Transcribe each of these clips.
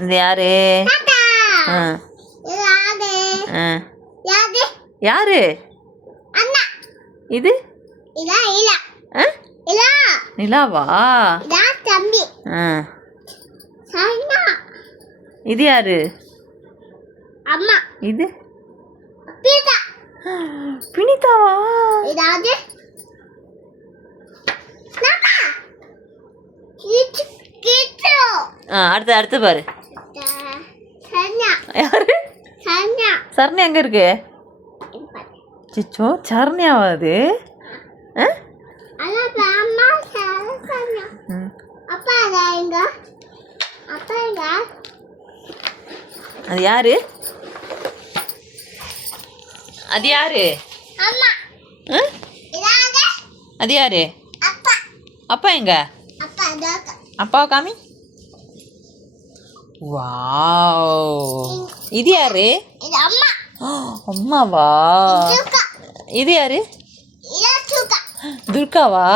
இந்த யாரு? யாரு இது? நிலாவா? இது யாரு? இது பினிதாவா? அடுத்து பாரு. யாரு? சரண்யா எங்க இருக்கு? சிச்சோ, சரண்யாவா அது? அது யாரு? அது யாரு? அது யாரு? அப்பா எங்க? அப்பாவை காமி. வாவ். இது யாரு? அம்மாவா? இது யாரு? துர்காவா?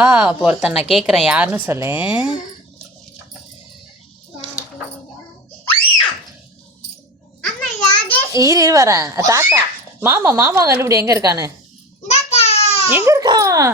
பொறுத்த நான் கேட்குறேன், யாருன்னு சொல்லு. இரு வரேன். தாத்தா மாமா கண்டுபிடி எங்க இருக்கான்னு. எங்க இருக்கான்?